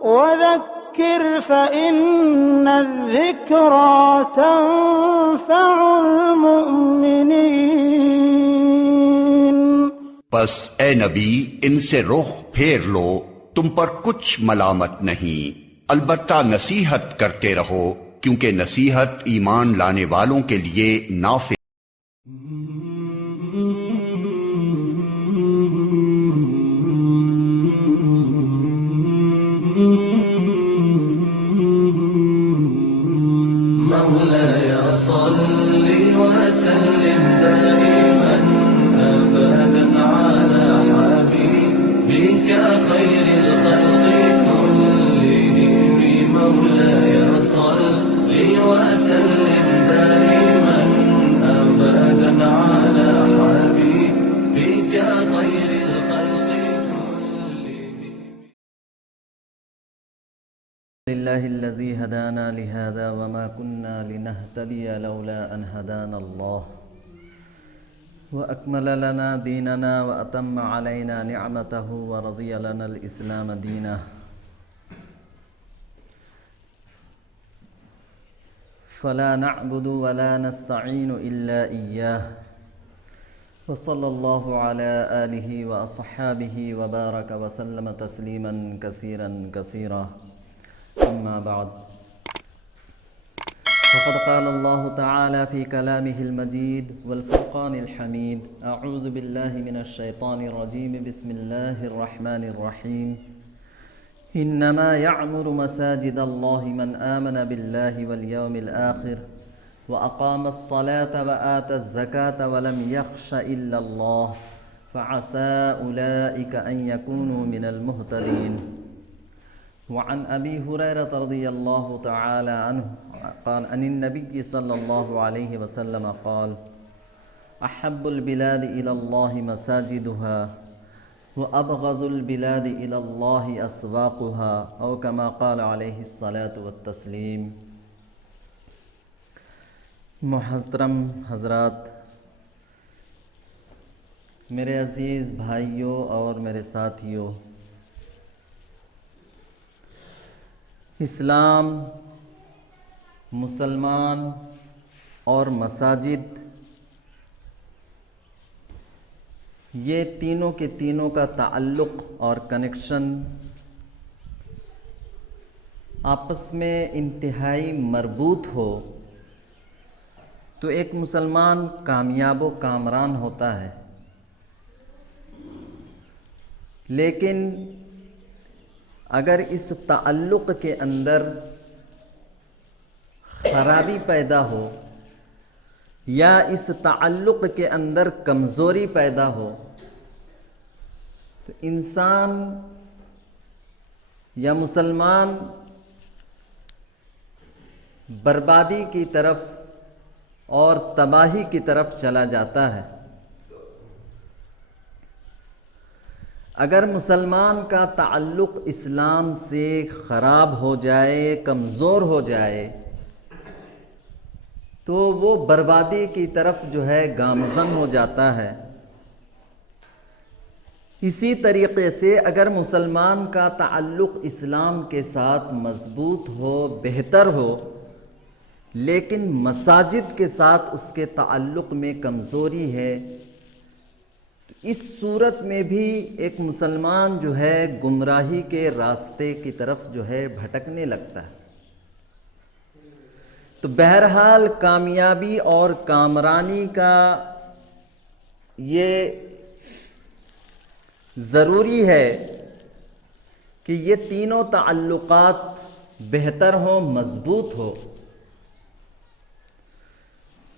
وذكر فإن الذكرى تنفع المؤمنين۔ پس اے نبی ان سے رخ پھیر لو، تم پر کچھ ملامت نہیں، البتہ نصیحت کرتے رہو، کیونکہ نصیحت ایمان لانے والوں کے لیے نافع۔ مولاي صل وسلم دائما أبدا على حبيبك خير الخلق كلهم۔ مولاي صل وسلم دائما أبدا على حبيبك خير الخلق كلهم۔ لله الذي هدانا لهذا وما كنا لنهتدي لولا أن هدانا الله وأكمل لنا ديننا وأتم علينا نعمته ورضي لنا الإسلام دينا فلا نعبد ولا نستعين إلا إياه وصلى الله على آله وأصحابه وبارك وسلم تسليما كثيرا كثيرا، أما بعد، فقد قال الله تعالى في كلامه المجيد والفرقان الحميد: أعوذ بالله من الشيطان الرجيم، بسم الله الرحمن الرحيم، إنما يعمر مساجد الله من آمن بالله واليوم الآخر وأقام الصلاة وآتى الزكاة ولم يخش إلا الله فعسى أولئك أن يكونوا من المهتدين۔ وعن أبي هريرة رضي الله تعالى عنه قال عن النبي صلى الله عليه وسلم قال: أحب البلاد إلى الله مساجدها وأبغض البلاد إلى الله أسواقها، أو كما قال عليه الصلاة والتسليم۔ محترم حضرات، میرے عزیز بھائیوں اور میرے ساتھیوں، اسلام، مسلمان اور مساجد، یہ تینوں کے تینوں کا تعلق اور کنیکشن آپس میں انتہائی مربوط ہو تو ایک مسلمان کامیاب و کامران ہوتا ہے، لیکن اگر اس تعلق کے اندر خرابی پیدا ہو یا اس تعلق کے اندر کمزوری پیدا ہو تو انسان یا مسلمان بربادی کی طرف اور تباہی کی طرف چلا جاتا ہے۔ اگر مسلمان کا تعلق اسلام سے خراب ہو جائے، کمزور ہو جائے، تو وہ بربادی کی طرف جو ہے گامزن ہو جاتا ہے۔ اسی طریقے سے اگر مسلمان کا تعلق اسلام کے ساتھ مضبوط ہو، بہتر ہو، لیکن مساجد کے ساتھ اس کے تعلق میں کمزوری ہے، اس صورت میں بھی ایک مسلمان جو ہے گمراہی کے راستے کی طرف جو ہے بھٹکنے لگتا ہے۔ تو بہرحال کامیابی اور کامرانی کا یہ ضروری ہے کہ یہ تینوں تعلقات بہتر ہوں، مضبوط ہو۔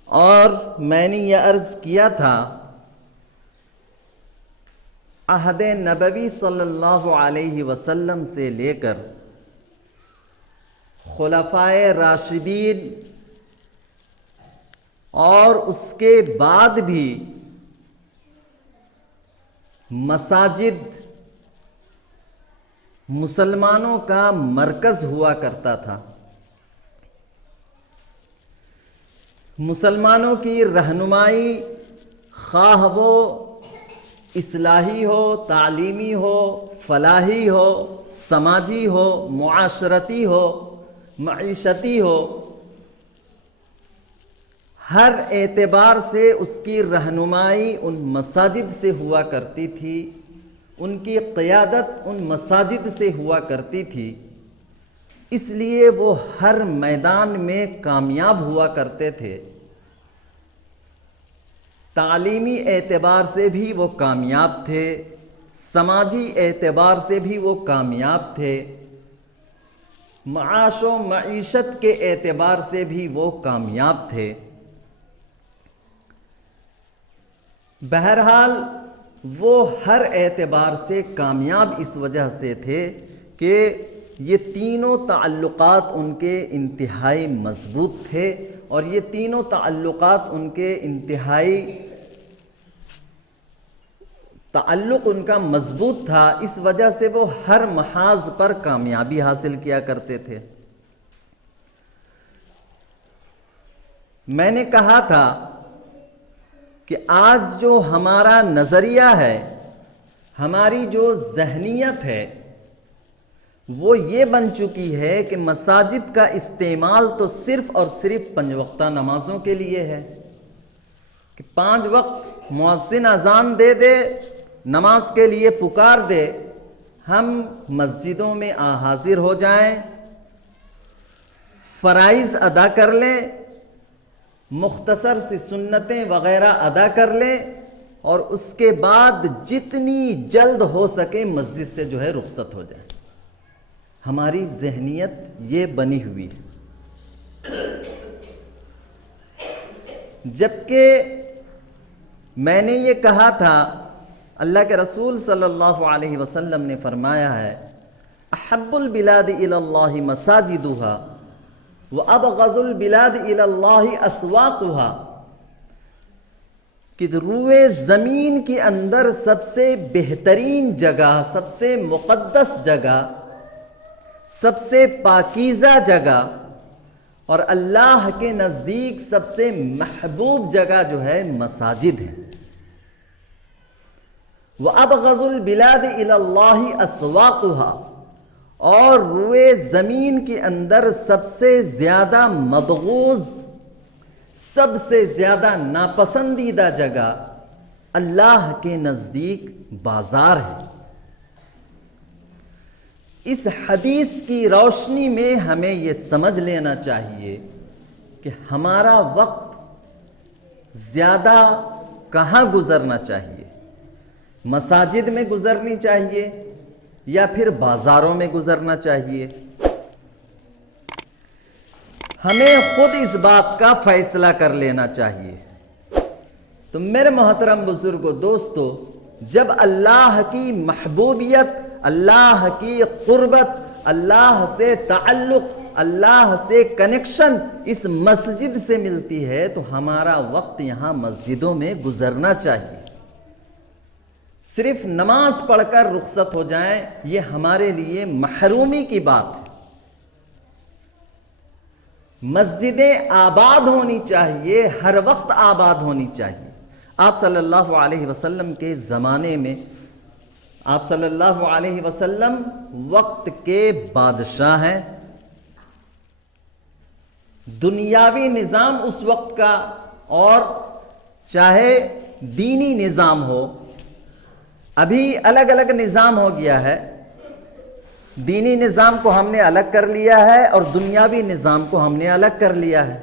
اور میں نے یہ عرض کیا تھا، عہد نبوی صلی اللہ علیہ وسلم سے لے کر خلفائے راشدین اور اس کے بعد بھی مساجد مسلمانوں کا مرکز ہوا کرتا تھا۔ مسلمانوں کی رہنمائی خواہ وہ اصلاحی ہو، تعلیمی ہو، فلاحی ہو، سماجی ہو، معاشرتی ہو، معیشتی ہو، ہر اعتبار سے اس کی رہنمائی ان مساجد سے ہوا کرتی تھی، ان کی قیادت ان مساجد سے ہوا کرتی تھی، اس لیے وہ ہر میدان میں کامیاب ہوا کرتے تھے۔ تعلیمی اعتبار سے بھی وہ کامیاب تھے، سماجی اعتبار سے بھی وہ کامیاب تھے، معاش و معیشت کے اعتبار سے بھی وہ کامیاب تھے۔ بہرحال وہ ہر اعتبار سے کامیاب اس وجہ سے تھے کہ یہ تینوں تعلقات ان کے انتہائی مضبوط تھے، اور یہ تینوں تعلقات ان کے انتہائی تعلق ان کا مضبوط تھا، اس وجہ سے وہ ہر محاذ پر کامیابی حاصل کیا کرتے تھے۔ میں نے کہا تھا کہ آج جو ہمارا نظریہ ہے، ہماری جو ذہنیت ہے، وہ یہ بن چکی ہے کہ مساجد کا استعمال تو صرف اور صرف 5 وقتہ نمازوں کے لیے ہے، کہ 5 وقت مؤذن اذان دے دے، نماز کے لیے پکار دے، ہم مسجدوں میں حاضر ہو جائیں، فرائض ادا کر لیں، مختصر سی سنتیں وغیرہ ادا کر لیں، اور اس کے بعد جتنی جلد ہو سکے مسجد سے جو ہے رخصت ہو جائے۔ ہماری ذہنیت یہ بنی ہوئی ہے، جبکہ میں نے یہ کہا تھا، اللہ کے رسول صلی اللہ علیہ وسلم نے فرمایا ہے، احب البلاد الی اللہ مساجدها وابغض البلاد الی اللہ اسواقها، کہ روئے زمین کے اندر سب سے بہترین جگہ، سب سے مقدس جگہ، سب سے پاکیزہ جگہ، اور اللہ کے نزدیک سب سے محبوب جگہ جو ہے مساجد ہے۔ وَأَبْغَضُ الْبِلَادِ إِلَى اللَّهِ أَسْوَاقُهَا، اور روئے زمین کے اندر سب سے زیادہ مبغوض، سب سے زیادہ ناپسندیدہ جگہ اللہ کے نزدیک بازار ہے۔ اس حدیث کی روشنی میں ہمیں یہ سمجھ لینا چاہیے کہ ہمارا وقت زیادہ کہاں گزرنا چاہیے، مساجد میں گزرنی چاہیے یا پھر بازاروں میں گزرنا چاہیے؟ ہمیں خود اس بات کا فیصلہ کر لینا چاہیے۔ تو میرے محترم بزرگوں، دوستو، جب اللہ کی محبوبیت، اللہ کی قربت، اللہ سے تعلق، اللہ سے کنیکشن اس مسجد سے ملتی ہے تو ہمارا وقت یہاں مسجدوں میں گزرنا چاہیے۔ صرف نماز پڑھ کر رخصت ہو جائیں، یہ ہمارے لیے محرومی کی بات ہے۔ مسجدیں آباد ہونی چاہیے، ہر وقت آباد ہونی چاہیے۔ آپ صلی اللہ علیہ وسلم کے زمانے میں، آپ صلی اللہ علیہ وسلم وقت کے بادشاہ ہیں۔ دنیاوی نظام اس وقت کا، اور چاہے دینی نظام ہو، ابھی الگ الگ نظام ہو گیا ہے۔ دینی نظام کو ہم نے الگ کر لیا ہے اور دنیاوی نظام کو ہم نے الگ کر لیا ہے۔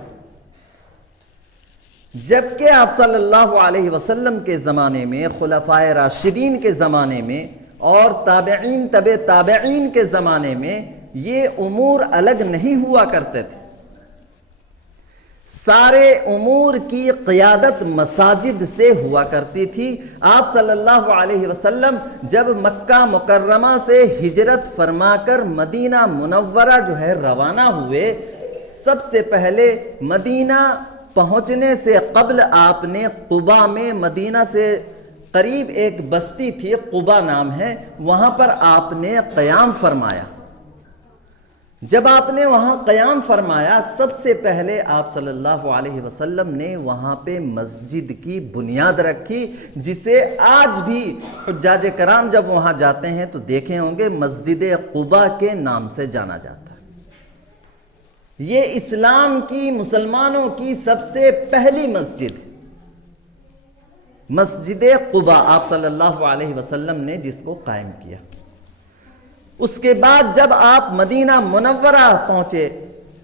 جبکہ آپ صلی اللہ علیہ وسلم کے زمانے میں، خلفائے راشدین کے زمانے میں اور تابعین تبع تابعین کے زمانے میں یہ امور الگ نہیں ہوا کرتے تھے۔ سارے امور کی قیادت مساجد سے ہوا کرتی تھی۔ آپ صلی اللہ علیہ وسلم جب مکہ مکرمہ سے ہجرت فرما کر مدینہ منورہ جو ہے روانہ ہوئے، سب سے پہلے مدینہ پہنچنے سے قبل آپ نے قباء میں، مدینہ سے قریب ایک بستی تھی، قباء نام ہے، وہاں پر آپ نے قیام فرمایا۔ جب آپ نے وہاں قیام فرمایا، سب سے پہلے آپ صلی اللہ علیہ وسلم نے وہاں پہ مسجد کی بنیاد رکھی، جسے آج بھی حجاج کرام جب وہاں جاتے ہیں تو دیکھے ہوں گے مسجد قباء کے نام سے جانا جاتا ہے۔ یہ اسلام کی، مسلمانوں کی سب سے پہلی مسجد ہے، مسجد قباء آپ صلی اللہ علیہ وسلم نے جس کو قائم کیا۔ اس کے بعد جب آپ مدینہ منورہ پہنچے،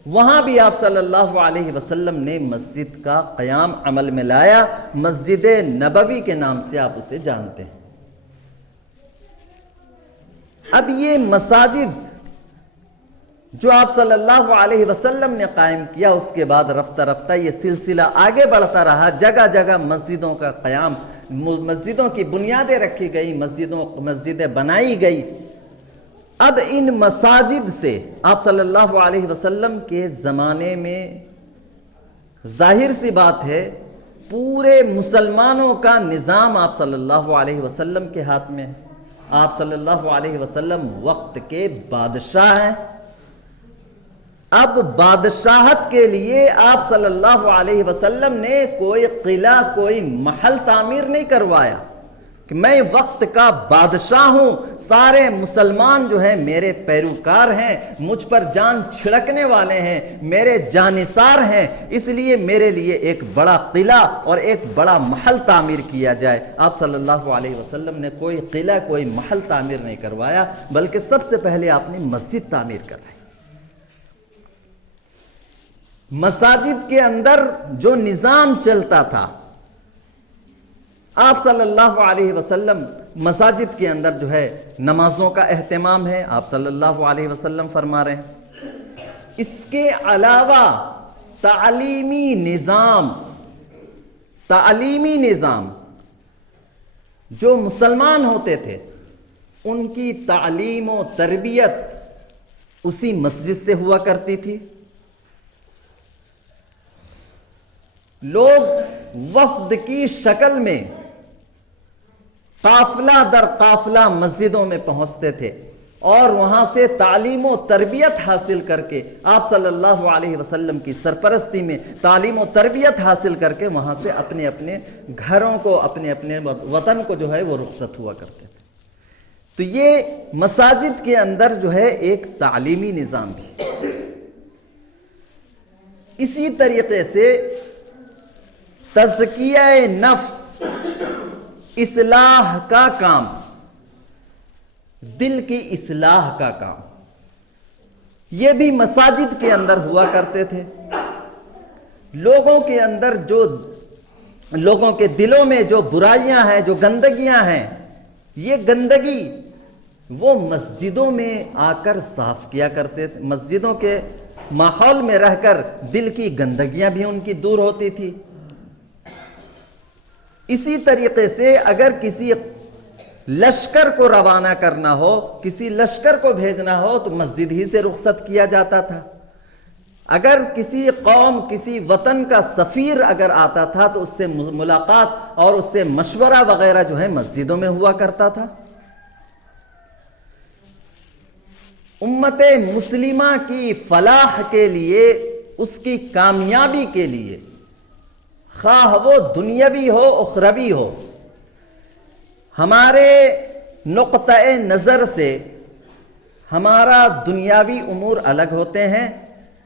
وہاں بھی آپ صلی اللہ علیہ وسلم نے مسجد کا قیام عمل میں لایا، مسجد نبوی کے نام سے آپ اسے جانتے ہیں۔ اب یہ مساجد جو آپ صلی اللہ علیہ وسلم نے قائم کیا، اس کے بعد رفتہ رفتہ یہ سلسلہ آگے بڑھتا رہا، جگہ جگہ مسجدوں کا قیام، مسجدوں کی بنیادیں رکھی گئی، مسجدیں بنائی گئی۔ اب ان مساجد سے آپ صلی اللہ علیہ وسلم کے زمانے میں ظاہر سی بات ہے پورے مسلمانوں کا نظام آپ صلی اللہ علیہ وسلم کے ہاتھ میں ہے۔ آپ صلی اللہ علیہ وسلم وقت کے بادشاہ ہیں۔ اب بادشاہت کے لیے آپ صلی اللہ علیہ وسلم نے کوئی قلعہ، کوئی محل تعمیر نہیں کروایا کہ میں وقت کا بادشاہ ہوں، سارے مسلمان جو ہیں میرے پیروکار ہیں، مجھ پر جان چھڑکنے والے ہیں، میرے جانثار ہیں، اس لیے میرے لیے ایک بڑا قلعہ اور ایک بڑا محل تعمیر کیا جائے۔ آپ صلی اللہ علیہ وسلم نے کوئی قلعہ، کوئی محل تعمیر نہیں کروایا، بلکہ سب سے پہلے آپ نے مسجد تعمیر کرائی۔ مساجد کے اندر جو نظام چلتا تھا، آپ صلی اللہ علیہ وسلم مساجد کے اندر جو ہے نمازوں کا اہتمام ہے، آپ صلی اللہ علیہ وسلم فرما رہے ہیں۔ اس کے علاوہ تعلیمی نظام جو مسلمان ہوتے تھے، ان کی تعلیم و تربیت اسی مسجد سے ہوا کرتی تھی۔ لوگ وفد کی شکل میں قافلہ در قافلہ مسجدوں میں پہنچتے تھے اور وہاں سے تعلیم و تربیت حاصل کر کے آپ صلی اللہ علیہ وسلم کی سرپرستی میں تعلیم و تربیت حاصل کر کے وہاں سے اپنے اپنے گھروں کو، اپنے اپنے وطن کو جو ہے وہ رخصت ہوا کرتے تھے۔ تو یہ مساجد کے اندر جو ہے ایک تعلیمی نظام بھی۔ اسی طریقے سے تزکیہ نفس، اصلاح کا کام، دل کی اصلاح کا کام، یہ بھی مساجد کے اندر ہوا کرتے تھے۔ لوگوں کے اندر لوگوں کے دلوں میں جو برائیاں ہیں، جو گندگیاں ہیں، یہ گندگی وہ مسجدوں میں آ کر صاف کیا کرتے تھے۔ مسجدوں کے ماحول میں رہ کر دل کی گندگیاں بھی ان کی دور ہوتی تھی۔ اسی طریقے سے اگر کسی لشکر کو روانہ کرنا ہو، کسی لشکر کو بھیجنا ہو تو مسجد ہی سے رخصت کیا جاتا تھا۔ اگر کسی قوم، کسی وطن کا سفیر اگر آتا تھا تو اس سے ملاقات اور اس سے مشورہ وغیرہ جو ہے مسجدوں میں ہوا کرتا تھا۔ امت مسلمہ کی فلاح کے لیے، اس کی کامیابی کے لیے، خواہ وہ دنیاوی ہو اخروی ہو، ہمارے نقطہ نظر سے ہمارا دنیاوی امور الگ ہوتے ہیں،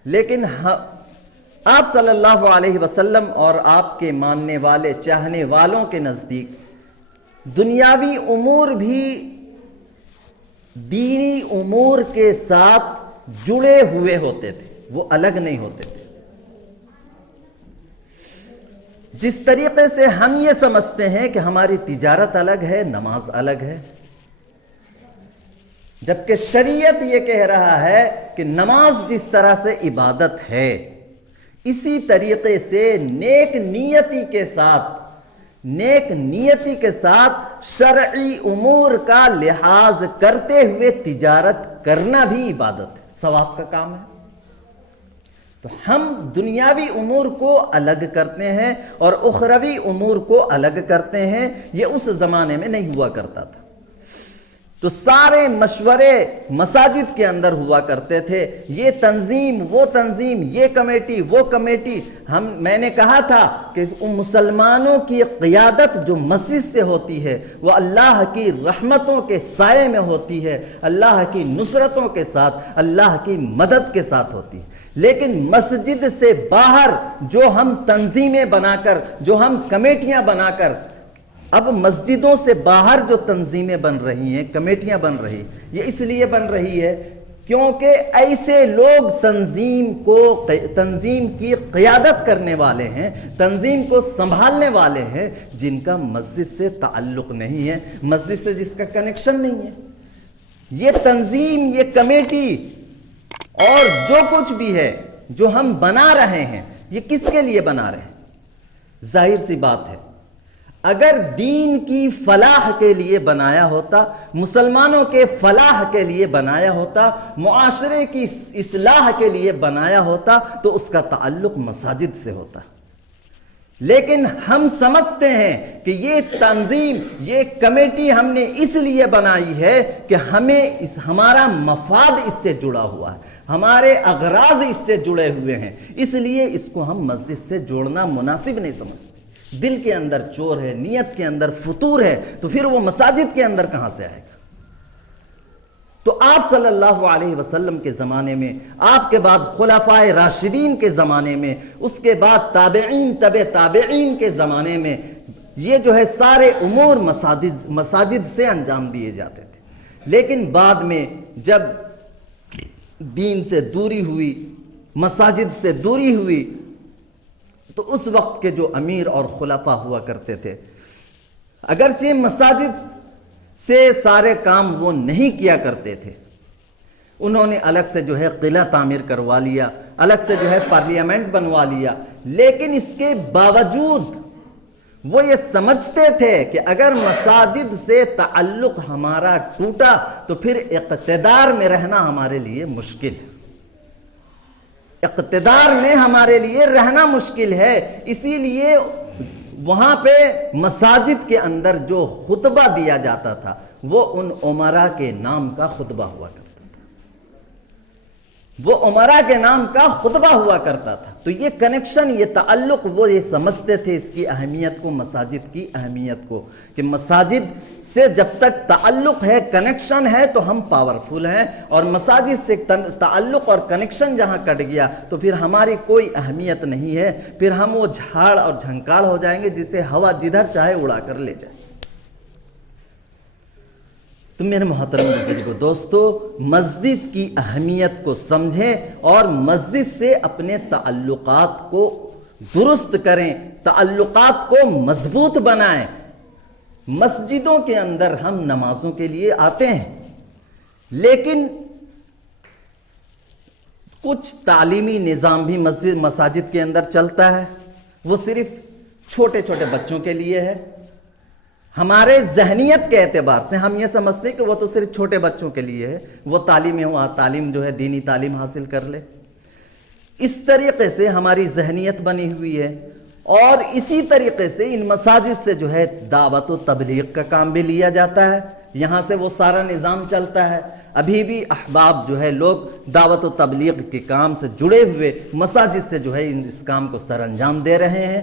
لیکن آپ صلی اللہ علیہ وسلم اور آپ کے ماننے والے، چاہنے والوں کے نزدیک دنیاوی امور بھی دینی امور کے ساتھ جڑے ہوئے ہوتے تھے، وہ الگ نہیں ہوتے تھے۔ جس طریقے سے ہم یہ سمجھتے ہیں کہ ہماری تجارت الگ ہے، نماز الگ ہے، جبکہ شریعت یہ کہہ رہا ہے کہ نماز جس طرح سے عبادت ہے، اسی طریقے سے نیک نیتی کے ساتھ شرعی امور کا لحاظ کرتے ہوئے تجارت کرنا بھی عبادت ہے، ثواب کا کام ہے۔ تو ہم دنیاوی امور کو الگ کرتے ہیں اور اخروی امور کو الگ کرتے ہیں، یہ اس زمانے میں نہیں ہوا کرتا تھا۔ تو سارے مشورے مساجد کے اندر ہوا کرتے تھے، یہ تنظیم وہ تنظیم، یہ کمیٹی وہ کمیٹی۔ میں نے کہا تھا کہ مسلمانوں کی قیادت جو مسجد سے ہوتی ہے وہ اللہ کی رحمتوں کے سائے میں ہوتی ہے، اللہ کی نصرتوں کے ساتھ، اللہ کی مدد کے ساتھ ہوتی ہے۔ لیکن مسجد سے باہر جو ہم تنظیمیں بنا کر، جو ہم کمیٹیاں بنا کر، اب مسجدوں سے باہر جو تنظیمیں بن رہی ہیں، کمیٹیاں بن رہی، یہ اس لیے بن رہی ہے کیونکہ ایسے لوگ تنظیم کی قیادت کرنے والے ہیں، تنظیم کو سنبھالنے والے ہیں، جن کا مسجد سے تعلق نہیں ہے، مسجد سے جس کا کنیکشن نہیں ہے۔ یہ تنظیم، یہ کمیٹی اور جو کچھ بھی ہے جو ہم بنا رہے ہیں، یہ کس کے لیے بنا رہے ہیں؟ ظاہر سی بات ہے، اگر دین کی فلاح کے لیے بنایا ہوتا، مسلمانوں کے فلاح کے لیے بنایا ہوتا، معاشرے کی اصلاح کے لیے بنایا ہوتا تو اس کا تعلق مساجد سے ہوتا۔ لیکن ہم سمجھتے ہیں کہ یہ تنظیم، یہ کمیٹی ہم نے اس لیے بنائی ہے کہ ہمارا مفاد اس سے جڑا ہوا ہے، ہمارے اغراض اس سے جڑے ہوئے ہیں، اس لیے اس کو ہم مسجد سے جوڑنا مناسب نہیں سمجھتے۔ دل کے اندر چور ہے، نیت کے اندر فطور ہے، تو پھر وہ مساجد کے اندر کہاں سے آئے گا؟ تو آپ صلی اللہ علیہ وسلم کے زمانے میں، آپ کے بعد خلفائے راشدین کے زمانے میں، اس کے بعد تابعین، تابعین کے زمانے میں، یہ جو ہے سارے امور مساجد سے انجام دیے جاتے تھے۔ لیکن بعد میں جب دین سے دوری ہوئی، مساجد سے دوری ہوئی، تو اس وقت کے جو امیر اور خلفاء ہوا کرتے تھے، اگرچہ مساجد سے سارے کام وہ نہیں کیا کرتے تھے، انہوں نے الگ سے جو ہے قلعہ تعمیر کروا لیا، الگ سے جو ہے پارلیمنٹ بنوا لیا، لیکن اس کے باوجود وہ یہ سمجھتے تھے کہ اگر مساجد سے تعلق ہمارا ٹوٹا تو پھر اقتدار میں رہنا ہمارے لیے مشکل ہے، اقتدار میں ہمارے لیے رہنا مشکل ہے۔ اسی لیے وہاں پہ مساجد کے اندر جو خطبہ دیا جاتا تھا وہ ان امراء کے نام کا خطبہ ہوا کرتا تھا، وہ امراء کے نام کا خطبہ ہوا کرتا تھا۔ تو یہ کنیکشن، یہ تعلق، وہ یہ سمجھتے تھے اس کی اہمیت کو، مساجد کی اہمیت کو، کہ مساجد سے جب تک تعلق ہے، کنیکشن ہے، تو ہم پاورفل ہیں، اور مساجد سے تعلق اور کنیکشن جہاں کٹ گیا تو پھر ہماری کوئی اہمیت نہیں ہے، پھر ہم وہ جھاڑ اور جھنکاڑ ہو جائیں گے جسے ہوا جدھر چاہے اڑا کر لے جائے۔ تو میرے محترم بزرگوں، دوستو، مسجد کی اہمیت کو سمجھیں اور مسجد سے اپنے تعلقات کو درست کریں، تعلقات کو مضبوط بنائیں۔ مسجدوں کے اندر ہم نمازوں کے لیے آتے ہیں، لیکن کچھ تعلیمی نظام بھی مساجد کے اندر چلتا ہے، وہ صرف چھوٹے چھوٹے بچوں کے لیے ہے۔ ہمارے ذہنیت کے اعتبار سے ہم یہ سمجھتے ہیں کہ وہ تو صرف چھوٹے بچوں کے لیے ہے، وہ تعلیم جو ہے دینی تعلیم حاصل کر لے۔ اس طریقے سے ہماری ذہنیت بنی ہوئی ہے، اور اسی طریقے سے ان مساجد سے جو ہے دعوت و تبلیغ کا کام بھی لیا جاتا ہے، یہاں سے وہ سارا نظام چلتا ہے۔ ابھی بھی احباب جو ہے لوگ دعوت و تبلیغ کے کام سے جڑے ہوئے مساجد سے جو ہے اس کام کو سر انجام دے رہے ہیں۔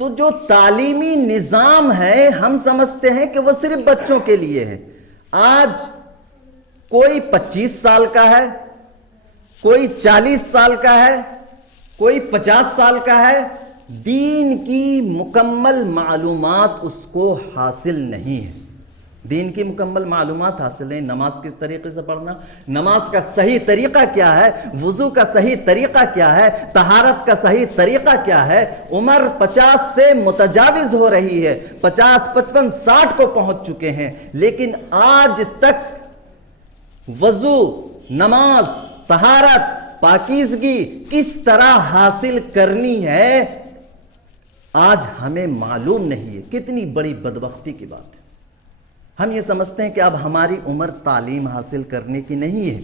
تو جو تعلیمی نظام ہے ہم سمجھتے ہیں کہ وہ صرف بچوں کے لیے ہے۔ آج کوئی 25 سال کا ہے، کوئی 40 سال کا ہے، کوئی 50 سال کا ہے، دین کی مکمل معلومات اس کو حاصل نہیں ہے، دین کی مکمل معلومات حاصل نہیں۔ نماز کس طریقے سے پڑھنا، نماز کا صحیح طریقہ کیا ہے، وضو کا صحیح طریقہ کیا ہے، طہارت کا صحیح طریقہ کیا ہے۔ عمر 50 سے متجاوز ہو رہی ہے، 50، 55، 60 کو پہنچ چکے ہیں، لیکن آج تک وضو، نماز، طہارت، پاکیزگی کس طرح حاصل کرنی ہے آج ہمیں معلوم نہیں ہے۔ کتنی بڑی بدبختی کی بات ہے۔ ہم یہ سمجھتے ہیں کہ اب ہماری عمر تعلیم حاصل کرنے کی نہیں ہے،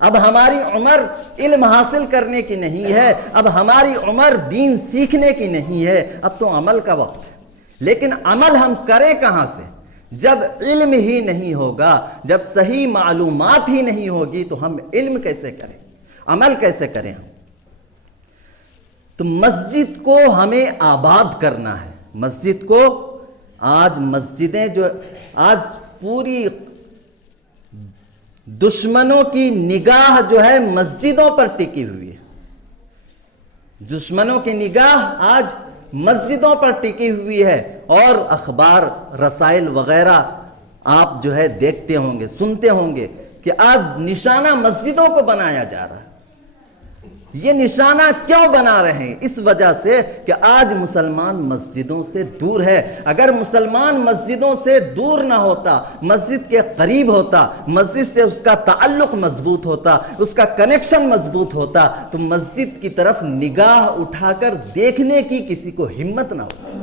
اب ہماری عمر علم حاصل کرنے کی نہیں ہے، اب ہماری عمر دین سیکھنے کی نہیں ہے، اب تو عمل کا وقت ہے۔ لیکن عمل ہم کریں کہاں سے جب علم ہی نہیں ہوگا، جب صحیح معلومات ہی نہیں ہوگی تو ہم علم کیسے کریں، عمل کیسے کریں ہم؟ تو مسجد کو ہمیں آباد کرنا ہے۔ مسجد کو آج مسجدیں جو آج پوری دشمنوں کی نگاہ جو ہے مسجدوں پر ٹکی ہوئی ہے، دشمنوں کی نگاہ آج مسجدوں پر ٹکی ہوئی ہے، اور اخبار رسائل وغیرہ آپ جو ہے دیکھتے ہوں گے، سنتے ہوں گے کہ آج نشانہ مسجدوں کو بنایا جا رہا ہے۔ یہ نشانہ کیوں بنا رہے ہیں؟ اس وجہ سے کہ آج مسلمان مسجدوں سے دور ہے۔ اگر مسلمان مسجدوں سے دور نہ ہوتا، مسجد کے قریب ہوتا، مسجد سے اس کا تعلق مضبوط ہوتا، اس کا کنیکشن مضبوط ہوتا، تو مسجد کی طرف نگاہ اٹھا کر دیکھنے کی کسی کو ہمت نہ ہوتی۔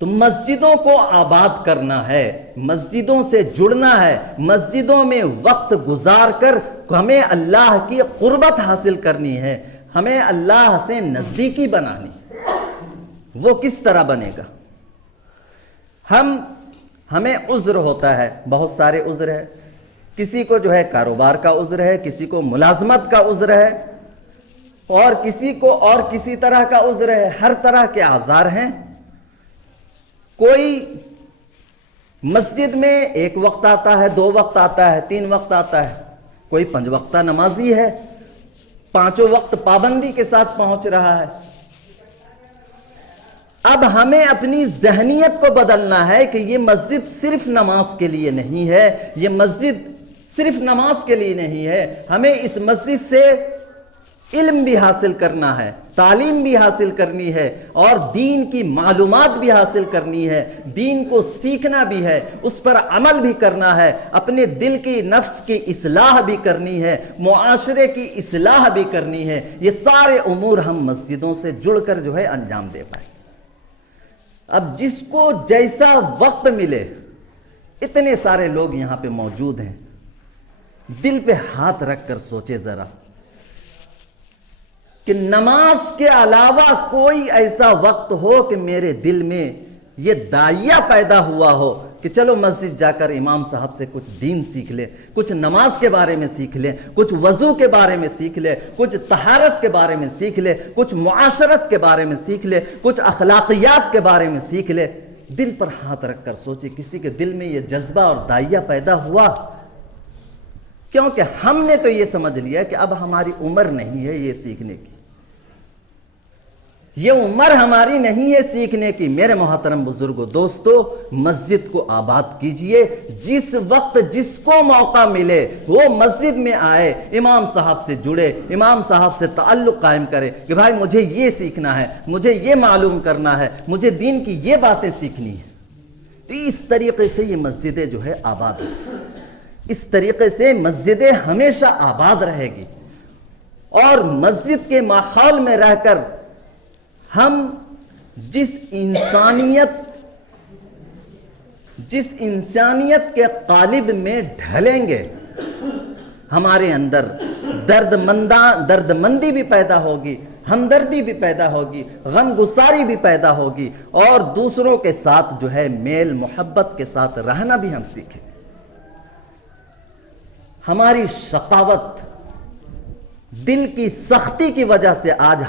تو مسجدوں کو آباد کرنا ہے، مسجدوں سے جڑنا ہے، مسجدوں میں وقت گزار کر ہمیں اللہ کی قربت حاصل کرنی ہے، ہمیں اللہ سے نزدیکی بنانی۔ وہ کس طرح بنے گا؟ ہمیں عذر ہوتا ہے، بہت سارے عذر ہے، کسی کو جو ہے کاروبار کا عذر ہے، کسی کو ملازمت کا عذر ہے، اور کسی کو اور کسی طرح کا عذر ہے، ہر طرح کے اعذار ہیں۔ کوئی مسجد میں 1 وقت آتا ہے، 2 وقت آتا ہے، 3 وقت آتا ہے، کوئی 5 وقتہ نمازی ہے، 5 وقت پابندی کے ساتھ پہنچ رہا ہے۔ اب ہمیں اپنی ذہنیت کو بدلنا ہے کہ یہ مسجد صرف نماز کے لیے نہیں ہے، یہ مسجد صرف نماز کے لیے نہیں ہے، ہمیں اس مسجد سے علم بھی حاصل کرنا ہے، تعلیم بھی حاصل کرنی ہے، اور دین کی معلومات بھی حاصل کرنی ہے، دین کو سیکھنا بھی ہے، اس پر عمل بھی کرنا ہے، اپنے دل کی نفس کی اصلاح بھی کرنی ہے، معاشرے کی اصلاح بھی کرنی ہے۔ یہ سارے امور ہم مسجدوں سے جڑ کر جو ہے انجام دے پائیں۔ اب جس کو جیسا وقت ملے، اتنے سارے لوگ یہاں پہ موجود ہیں، دل پہ ہاتھ رکھ کر سوچے ذرا کہ نماز کے علاوہ کوئی ایسا وقت ہو کہ میرے دل میں یہ داعیہ پیدا ہوا ہو کہ چلو مسجد جا کر امام صاحب سے کچھ دین سیکھ لے، کچھ نماز کے بارے میں سیکھ لے، کچھ وضو کے بارے میں سیکھ لے، کچھ طہارت کے بارے میں سیکھ لے، کچھ معاشرت کے بارے میں سیکھ لے، کچھ اخلاقیات کے بارے میں سیکھ لے۔ دل پر ہاتھ رکھ کر سوچے کسی کے دل میں یہ جذبہ اور داعیہ پیدا ہوا؟ کیونکہ ہم نے تو یہ سمجھ لیا کہ اب ہماری عمر نہیں ہے یہ سیکھنے کی، یہ عمر ہماری نہیں ہے سیکھنے کی۔ میرے محترم بزرگوں، دوستو، مسجد کو آباد کیجئے، جس وقت جس کو موقع ملے وہ مسجد میں آئے، امام صاحب سے جڑے، امام صاحب سے تعلق قائم کرے کہ بھائی مجھے یہ سیکھنا ہے، مجھے یہ معلوم کرنا ہے، مجھے دین کی یہ باتیں سیکھنی ہیں۔ تو اس طریقے سے یہ مسجدیں جو ہے آباد ہیں، اس طریقے سے مسجدیں ہمیشہ آباد رہے گی، اور مسجد کے ماحول میں رہ کر ہم جس انسانیت کے قالب میں ڈھلیں گے، ہمارے اندر درد مندی بھی پیدا ہوگی، ہمدردی بھی پیدا ہوگی، غم گساری بھی پیدا ہوگی، اور دوسروں کے ساتھ جو ہے میل محبت کے ساتھ رہنا بھی ہم سیکھیں۔ ہماری شقاوت، دل کی سختی کی وجہ سے آج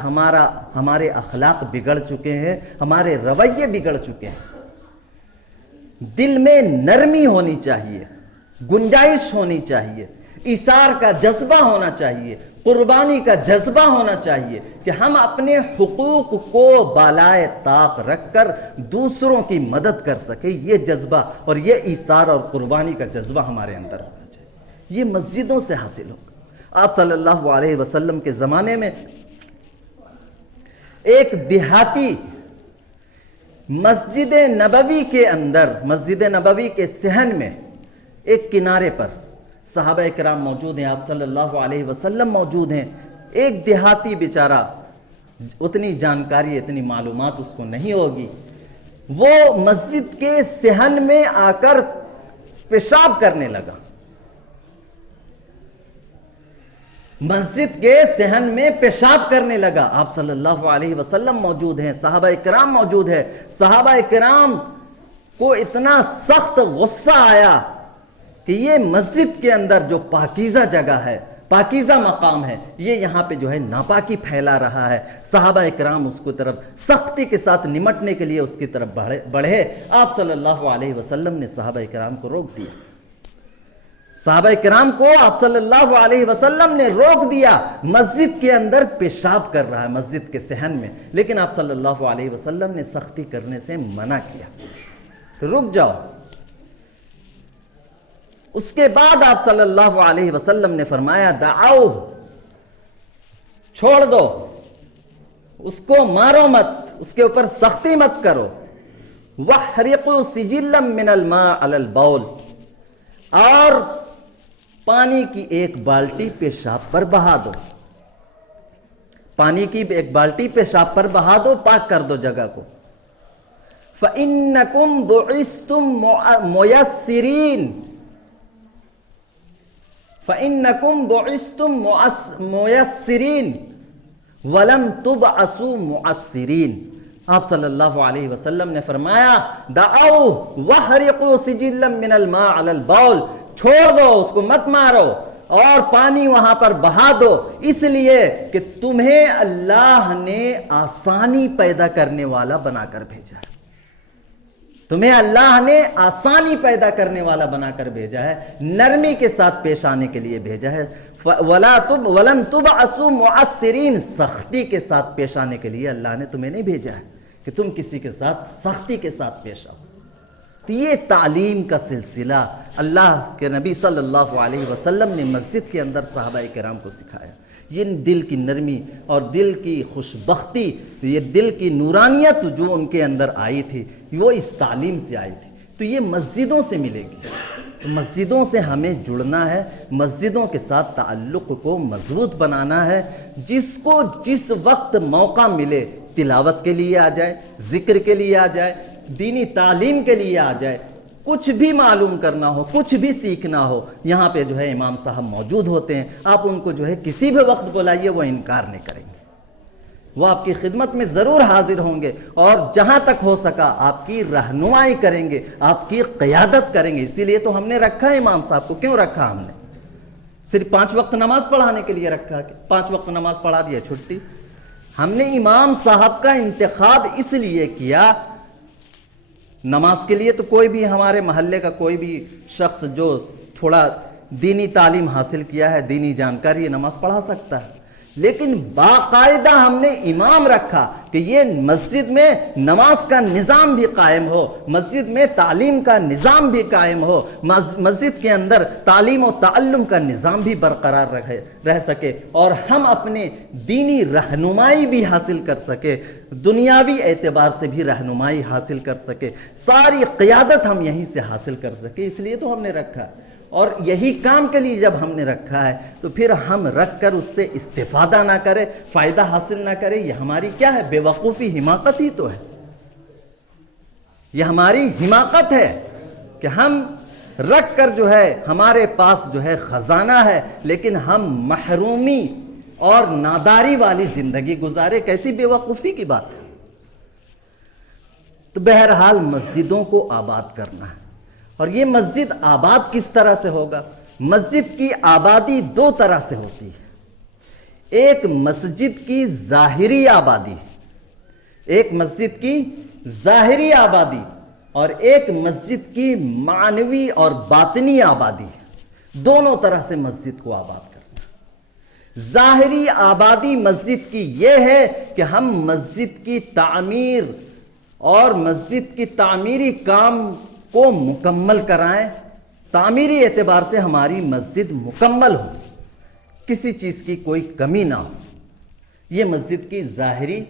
ہمارے اخلاق بگڑ چکے ہیں، ہمارے رویے بگڑ چکے ہیں۔ دل میں نرمی ہونی چاہیے، گنجائش ہونی چاہیے، ایثار کا جذبہ ہونا چاہیے، قربانی کا جذبہ ہونا چاہیے کہ ہم اپنے حقوق کو بالائے طاق رکھ کر دوسروں کی مدد کر سکیں۔ یہ جذبہ اور یہ ایثار اور قربانی کا جذبہ ہمارے اندر ہونا چاہیے، یہ مسجدوں سے حاصل ہوگا۔ آپ صلی اللہ علیہ وسلم کے زمانے میں ایک دیہاتی مسجد نبوی کے اندر، مسجد نبوی کے صحن میں ایک کنارے پر صحابہ کرام موجود ہیں، آپ صلی اللہ علیہ وسلم موجود ہیں۔ ایک دیہاتی بیچارہ، اتنی جانکاری، اتنی معلومات اس کو نہیں ہوگی، وہ مسجد کے صحن میں آ کر پیشاب کرنے لگا۔ مسجد کے صحن میں پیشاب کرنے لگا۔ آپ صلی اللہ علیہ وسلم موجود ہیں، صحابہ کرام موجود ہیں۔ صحابہ کرام کو اتنا سخت غصہ آیا کہ یہ مسجد کے اندر جو پاکیزہ جگہ ہے، پاکیزہ مقام ہے، یہ یہاں پہ جو ہے ناپاکی پھیلا رہا ہے۔ صحابہ اکرام اس کو طرف سختی کے ساتھ نمٹنے کے لیے اس کی طرف بڑھے۔ آپ صلی اللہ علیہ وسلم نے صحابہ اکرام کو روک دیا۔ صحابہ اکرام کو آپ صلی اللہ علیہ وسلم نے روک دیا۔ مسجد کے اندر پیشاب کر رہا ہے، مسجد کے صحن میں، لیکن آپ صلی اللہ علیہ وسلم نے سختی کرنے سے منع کیا، رک جاؤ۔ اس کے بعد آپ صلی اللہ علیہ وسلم نے فرمایا دعو، چھوڑ دو، اس کو مارو مت، اس کے اوپر سختی مت کرو۔ وَحْرِقُوا سِجِلًّا مِّنَ الْمَاءِ عَلَى الْبَوْلِ، اور پانی کی ایک بالٹی پیشاب پر بہا دو، پانی کی ایک بالٹی پیشاب پر بہا دو، پاک کر دو جگہ کو۔ فَإِنَّكُمْ بُعِثْتُم مُيَسِّرِينَ، فَإِنَّكُمْ بُعِثْتُم مُيَسِّرِينَ وَلَمْ تُبْعَثُوا مُعَسِّرِينَ۔ آپ صلی اللہ علیہ وسلم نے فرمایا دعو وَحْرِقُوا سِجِلًّا مِّنَ الْمَاءِ عَلَى الْبَوْلِ، چھوڑ دو، اس کو مت مارو اور پانی وہاں پر بہا دو، اس لیے کہ تمہیں اللہ نے آسانی پیدا کرنے والا بنا کر بھیجا ہے، تمہیں اللہ نے آسانی پیدا کرنے والا بنا کر بھیجا ہے، نرمی کے ساتھ پیش آنے کے لیے بھیجا ہے۔ وَلَمْ تُبْعَثُوا مُعَسِّرِينَ، سختی کے ساتھ پیش آنے کے لیے اللہ نے تمہیں نہیں بھیجا ہے کہ تم کسی کے ساتھ سختی کے ساتھ پیش آؤ۔ تو یہ تعلیم کا سلسلہ اللہ کے نبی صلی اللہ علیہ وسلم نے مسجد کے اندر صحابہ کرام کو سکھایا۔ یہ دل کی نرمی اور دل کی خوشبختی، یہ دل کی نورانیت جو ان کے اندر آئی تھی، وہ اس تعلیم سے آئی تھی۔ تو یہ مسجدوں سے ملے گی، تو مسجدوں سے ہمیں جڑنا ہے، مسجدوں کے ساتھ تعلق کو مضبوط بنانا ہے۔ جس کو جس وقت موقع ملے تلاوت کے لیے آ جائے، ذکر کے لیے آ جائے، دینی تعلیم کے لیے آ جائے، کچھ بھی معلوم کرنا ہو، کچھ بھی سیکھنا ہو، یہاں پہ جو ہے امام صاحب موجود ہوتے ہیں، آپ ان کو جو ہے کسی بھی وقت بلائیے، وہ انکار نہیں کریں گے، وہ آپ کی خدمت میں ضرور حاضر ہوں گے، اور جہاں تک ہو سکا آپ کی رہنمائی کریں گے، آپ کی قیادت کریں گے۔ اسی لیے تو ہم نے رکھا ہے امام صاحب کو۔ کیوں رکھا ہم نے؟ صرف 5 وقت نماز پڑھانے کے لیے رکھا کہ 5 وقت نماز پڑھا دیا چھٹی؟ ہم نے امام صاحب کا انتخاب اس لیے کیا، نماز کے لیے تو کوئی بھی ہمارے محلے کا کوئی بھی شخص جو تھوڑا دینی تعلیم حاصل کیا ہے، دینی جانکاری، نماز پڑھا سکتا ہے، لیکن باقاعدہ ہم نے امام رکھا کہ یہ مسجد میں نماز کا نظام بھی قائم ہو، مسجد میں تعلیم کا نظام بھی قائم ہو، مسجد کے اندر تعلیم و تعلم کا نظام بھی برقرار رہ سکے، اور ہم اپنے دینی رہنمائی بھی حاصل کر سکے، دنیاوی اعتبار سے بھی رہنمائی حاصل کر سکے، ساری قیادت ہم یہیں سے حاصل کر سکے۔ اس لیے تو ہم نے رکھا ہے، اور یہی کام کے لیے جب ہم نے رکھا ہے تو پھر ہم رکھ کر اس سے استفادہ نہ کرے، فائدہ حاصل نہ کرے، یہ ہماری کیا ہے؟ بے وقوفی، حماقت ہی تو ہے۔ یہ ہماری حماقت ہے کہ ہم رکھ کر جو ہے ہمارے پاس جو ہے خزانہ ہے، لیکن ہم محرومی اور ناداری والی زندگی گزارے، کیسی بے وقوفی کی بات ہے۔ تو بہرحال مسجدوں کو آباد کرنا ہے، اور یہ مسجد آباد کس طرح سے ہوگا؟ مسجد کی آبادی 2 طرح سے ہوتی ہے۔ ایک مسجد کی ظاہری آبادی، ایک مسجد کی ظاہری آبادی، اور ایک مسجد کی معنوی اور باطنی آبادی، دونوں طرح سے مسجد کو آباد کرنا۔ ظاہری آبادی مسجد کی یہ ہے کہ ہم مسجد کی تعمیر اور مسجد کی تعمیری کام کو مکمل کرائیں، تعمیری اعتبار سے ہماری مسجد مکمل ہو، کسی چیز کی کوئی کمی نہ ہو۔ یہ مسجد کی ظاہری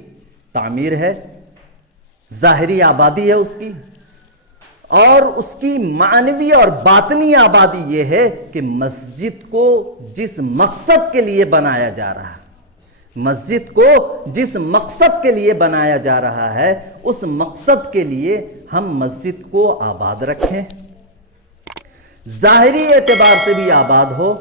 تعمیر ہے، ظاہری آبادی ہے اس کی۔ اور اس کی معنوی اور باطنی آبادی یہ ہے کہ مسجد کو جس مقصد کے لیے بنایا جا رہا ہے، مسجد کو جس مقصد کے لیے بنایا جا رہا ہے، اس مقصد کے لیے ہم مسجد کو آباد رکھیں، ظاہری اعتبار سے بھی آباد ہو،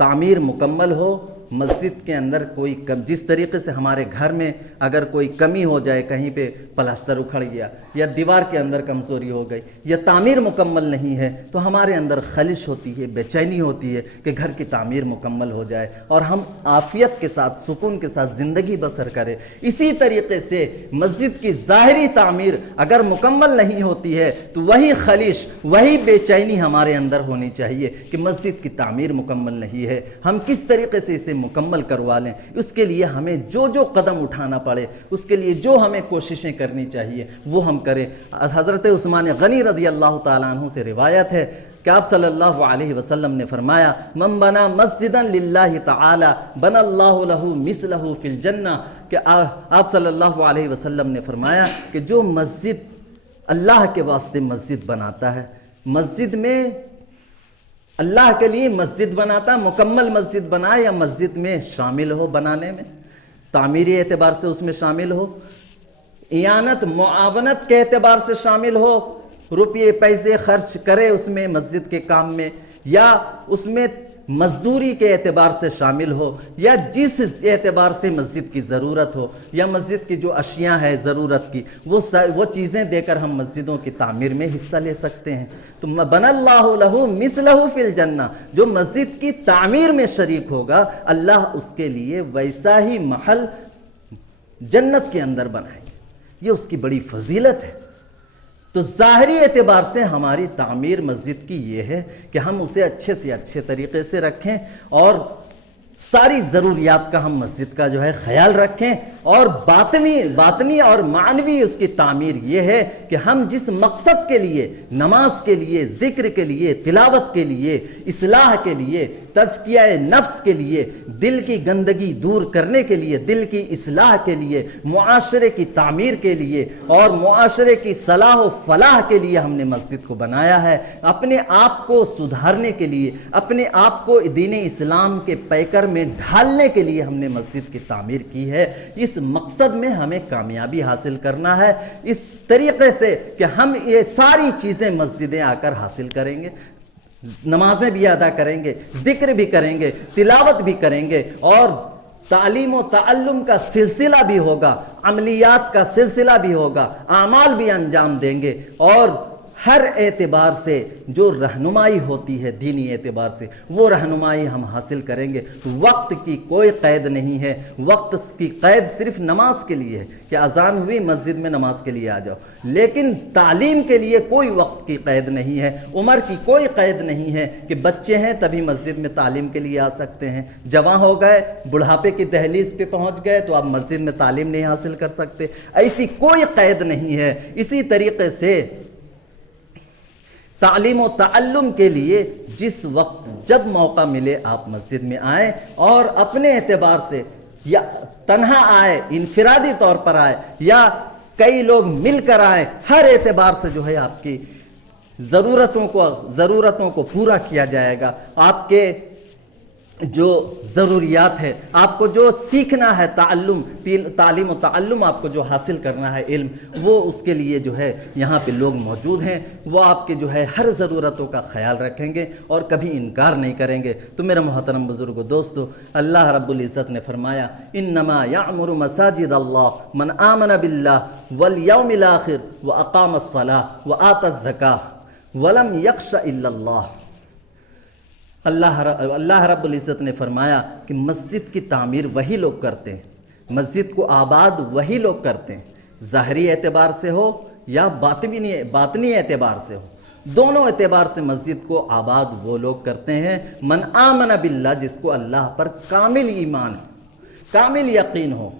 تعمیر مکمل ہو، مسجد کے اندر کوئی جس طریقے سے ہمارے گھر میں اگر کوئی کمی ہو جائے، کہیں پہ پلاسٹر اکھڑ گیا یا دیوار کے اندر کمزوری ہو گئی یا تعمیر مکمل نہیں ہے، تو ہمارے اندر خلش ہوتی ہے، بے چینی ہوتی ہے کہ گھر کی تعمیر مکمل ہو جائے اور ہم عافیت کے ساتھ، سکون کے ساتھ زندگی بسر کریں۔ اسی طریقے سے مسجد کی ظاہری تعمیر اگر مکمل نہیں ہوتی ہے تو وہی خلش، وہی بے چینی ہمارے اندر ہونی چاہیے کہ مسجد کی تعمیر مکمل نہیں ہے، ہم کس طریقے سے اسے مکمل کروا لیں۔ اس کے لیے ہمیں جو قدم اٹھانا پڑے، اس کے لیے جو ہمیں کوششیں کرنی چاہیے وہ ہم کریں۔ حضرت عثمان غنی رضی اللہ تعالیٰ عنہ سے روایت ہے کہ آپ صلی اللہ علیہ وسلم نے فرمایا، من بنا مسجدا للہ تعالی بنا اللہ لہ مثلہ فی الجنہ، کہ آپ صلی اللہ علیہ وسلم نے فرمایا کہ جو مسجد اللہ کے واسطے مسجد بناتا ہے، مسجد میں اللہ کے لیے مسجد بناتا ہے، مکمل مسجد بنائے یا مسجد میں شامل ہو، بنانے میں تعمیری اعتبار سے اس میں شامل ہو، اعانت معاونت کے اعتبار سے شامل ہو، روپیے پیسے خرچ کرے اس میں مسجد کے کام میں، یا اس میں مزدوری کے اعتبار سے شامل ہو، یا جس اعتبار سے مسجد کی ضرورت ہو، یا مسجد کی جو اشیاء ہے ضرورت کی وہ چیزیں دے کر ہم مسجدوں کی تعمیر میں حصہ لے سکتے ہیں۔ تو بنا اللہ لہ مثلہ فی الجنہ، جو مسجد کی تعمیر میں شریک ہوگا اللہ اس کے لیے ویسا ہی محل جنت کے اندر بنائیں گے۔ یہ اس کی بڑی فضیلت ہے۔ تو ظاہری اعتبار سے ہماری تعمیر مسجد کی یہ ہے کہ ہم اسے اچھے سے اچھے طریقے سے رکھیں اور ساری ضروریات کا ہم مسجد کا جو ہے خیال رکھیں، اور باطنی اور معنوی اس کی تعمیر یہ ہے کہ ہم جس مقصد کے لیے، نماز کے لیے، ذکر کے لیے، تلاوت کے لیے، اصلاح کے لیے، تزکیہ نفس کے لیے، دل کی گندگی دور کرنے کے لیے، دل کی اصلاح کے لیے، معاشرے کی تعمیر کے لیے اور معاشرے کی صلاح و فلاح کے لیے ہم نے مسجد کو بنایا ہے، اپنے آپ کو سدھارنے کے لیے، اپنے آپ کو دین اسلام کے پیکر میں ڈھالنے کے لیے ہم نے مسجد کی تعمیر کی ہے۔ اس مقصد میں ہمیں کامیابی حاصل کرنا ہے، اس طریقے سے کہ ہم یہ ساری چیزیں مسجدیں آ کر حاصل کریں گے، نمازیں بھی ادا کریں گے، ذکر بھی کریں گے، تلاوت بھی کریں گے، اور تعلیم و تعلم کا سلسلہ بھی ہوگا، عملیات کا سلسلہ بھی ہوگا، اعمال بھی انجام دیں گے، اور ہر اعتبار سے جو رہنمائی ہوتی ہے دینی اعتبار سے وہ رہنمائی ہم حاصل کریں گے۔ وقت کی کوئی قید نہیں ہے، وقت کی قید صرف نماز کے لیے ہے کہ اذان ہوئی مسجد میں نماز کے لیے آ جاؤ، لیکن تعلیم کے لیے کوئی وقت کی قید نہیں ہے، عمر کی کوئی قید نہیں ہے کہ بچے ہیں تبھی مسجد میں تعلیم کے لیے آ سکتے ہیں، جوان ہو گئے، بڑھاپے کی دہلیز پہ پہنچ گئے تو آپ مسجد میں تعلیم نہیں حاصل کر سکتے، ایسی کوئی قید نہیں ہے۔ اسی طریقے سے تعلیم و تعلم کے لیے جس وقت جب موقع ملے آپ مسجد میں آئیں، اور اپنے اعتبار سے یا تنہا آئے، انفرادی طور پر آئے، یا کئی لوگ مل کر آئیں، ہر اعتبار سے جو ہے آپ کی ضرورتوں کو پورا کیا جائے گا۔ آپ کے جو ضروریات ہے، آپ کو جو سیکھنا ہے، تعلیم و تعلم آپ کو جو حاصل کرنا ہے علم، وہ اس کے لیے جو ہے یہاں پہ لوگ موجود ہیں، وہ آپ کے جو ہے ہر ضرورتوں کا خیال رکھیں گے اور کبھی انکار نہیں کریں گے۔ تو میرا محترم بزرگو دوستو، اللہ رب العزت نے فرمایا، انما یعمر مساجد اللہ من آمن باللہ والیوم الاخر واقام الصلاۃ وآتی الزکاۃ ولم یخش الا اللہ۔ اللہ رب العزت نے فرمایا کہ مسجد کی تعمیر وہی لوگ کرتے ہیں، مسجد کو آباد وہی لوگ کرتے ہیں، ظاہری اعتبار سے ہو یا باطنی اعتبار سے ہو، دونوں اعتبار سے مسجد کو آباد وہ لوگ کرتے ہیں، من آمن باللہ، جس کو اللہ پر کامل ایمان ہو، کامل یقین ہو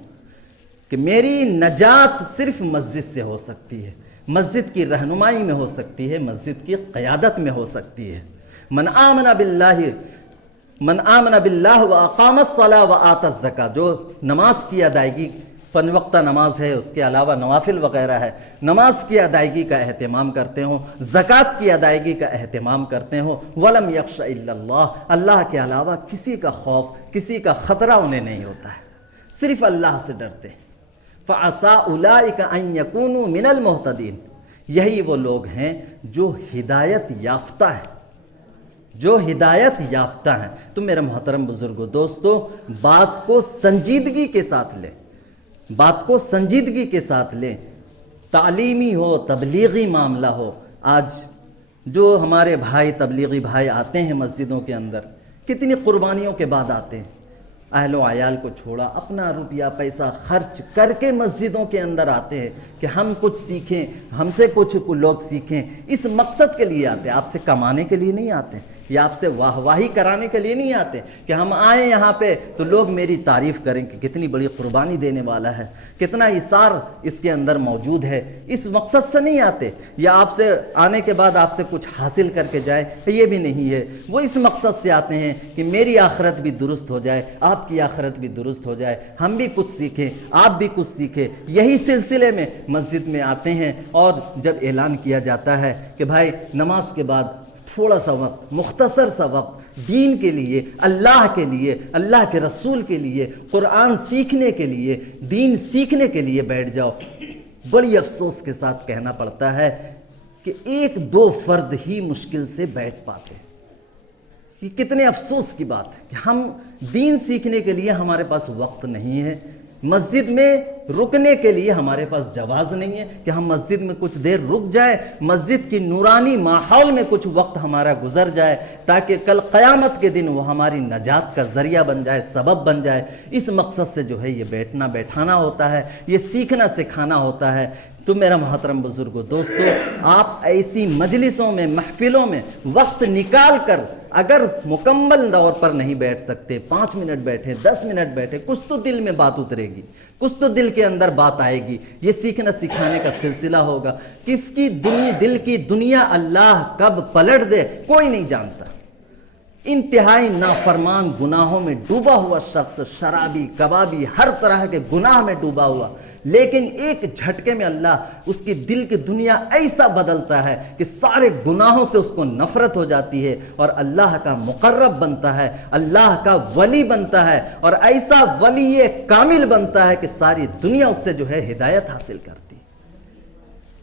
کہ میری نجات صرف مسجد سے ہو سکتی ہے، مسجد کی رہنمائی میں ہو سکتی ہے، مسجد کی قیادت میں ہو سکتی ہے۔ من آمن باللہ واقام الصلاۃ وآتی الزکاۃ، جو نماز کی ادائیگی، 5 وقتہ نماز ہے، اس کے علاوہ نوافل وغیرہ ہے، نماز کی ادائیگی کا اہتمام کرتے ہوں، زکوٰۃ کی ادائیگی کا اہتمام کرتے ہوں، ولم یخش الا اللہ، اللہ کے علاوہ کسی کا خوف، کسی کا خطرہ انہیں نہیں ہوتا ہے، صرف اللہ سے ڈرتے ہیں۔ فعسى اولئک ان یکونوا من المہتدین، یہی وہ لوگ ہیں جو ہدایت یافتہ ہیں، جو ہدایت یافتہ ہیں۔ تو میرے محترم بزرگوں، دوستو، بات کو سنجیدگی کے ساتھ لیں، بات کو سنجیدگی کے ساتھ لیں۔ تعلیمی ہو، تبلیغی معاملہ ہو، آج جو ہمارے بھائی تبلیغی بھائی آتے ہیں مسجدوں کے اندر، کتنی قربانیوں کے بعد آتے ہیں، اہل و عیال کو چھوڑا اپنا روپیہ پیسہ خرچ کر کے مسجدوں کے اندر آتے ہیں کہ ہم کچھ سیکھیں، ہم سے کچھ لوگ سیکھیں۔ اس مقصد کے لیے آتے ہیں، آپ سے کمانے کے لیے نہیں آتے، یا آپ سے واہ واہی کرانے کے لیے نہیں آتے کہ ہم آئیں یہاں پہ تو لوگ میری تعریف کریں کہ کتنی بڑی قربانی دینے والا ہے، کتنا ایثار اس کے اندر موجود ہے۔ اس مقصد سے نہیں آتے، یا آپ سے آنے کے بعد آپ سے کچھ حاصل کر کے جائے، یہ بھی نہیں ہے۔ وہ اس مقصد سے آتے ہیں کہ میری آخرت بھی درست ہو جائے، آپ کی آخرت بھی درست ہو جائے، ہم بھی کچھ سیکھیں، آپ بھی کچھ سیکھیں۔ یہی سلسلے میں مسجد میں آتے ہیں، اور جب اعلان کیا جاتا ہے کہ بھائی نماز کے بعد تھوڑا سا وقت، مختصر سا وقت دین کے لیے، اللہ کے لیے، اللہ کے رسول کے لیے، قرآن سیکھنے کے لیے، دین سیکھنے کے لیے بیٹھ جاؤ، بڑی افسوس کے ساتھ کہنا پڑتا ہے کہ 1-2 فرد ہی مشکل سے بیٹھ پاتے ہیں۔ یہ کتنے افسوس کی بات ہے کہ ہم دین سیکھنے کے لیے ہمارے پاس وقت نہیں ہے، مسجد میں رکنے کے لیے ہمارے پاس جواز نہیں ہے کہ ہم مسجد میں کچھ دیر رک جائے، مسجد کی نورانی ماحول میں کچھ وقت ہمارا گزر جائے، تاکہ کل قیامت کے دن وہ ہماری نجات کا ذریعہ بن جائے، سبب بن جائے۔ اس مقصد سے جو ہے یہ بیٹھنا بیٹھانا ہوتا ہے، یہ سیکھنا سکھانا ہوتا ہے۔ تو میرا محترم بزرگوں، دوستو، آپ ایسی مجلسوں میں، محفلوں میں وقت نکال کر اگر مکمل طور پر نہیں بیٹھ سکتے، 5 منٹ بیٹھے، 10 منٹ بیٹھے، کچھ تو دل میں بات اترے گی، کچھ تو دل کے اندر بات آئے گی۔ یہ سیکھنا سکھانے کا سلسلہ ہوگا۔ کس کی دل کی دنیا اللہ کب پلٹ دے کوئی نہیں جانتا۔ انتہائی نافرمان گناہوں میں ڈوبا ہوا شخص، شرابی، کبابی، ہر طرح کے گناہ میں ڈوبا ہوا، لیکن ایک جھٹکے میں اللہ اس کی دل کی دنیا ایسا بدلتا ہے کہ سارے گناہوں سے اس کو نفرت ہو جاتی ہے، اور اللہ کا مقرب بنتا ہے، اللہ کا ولی بنتا ہے، اور ایسا ولی کامل بنتا ہے کہ ساری دنیا اس سے جو ہے ہدایت حاصل کرتی ہے۔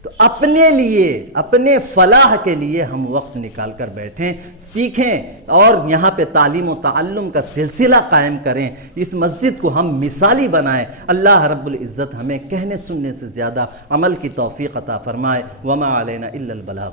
تو اپنے لیے، اپنے فلاح کے لیے ہم وقت نکال کر بیٹھیں، سیکھیں، اور یہاں پہ تعلیم و تعلم کا سلسلہ قائم کریں، اس مسجد کو ہم مثالی بنائیں۔ اللہ رب العزت ہمیں کہنے سننے سے زیادہ عمل کی توفیق عطا فرمائے۔ وما علینا الا البلاغ۔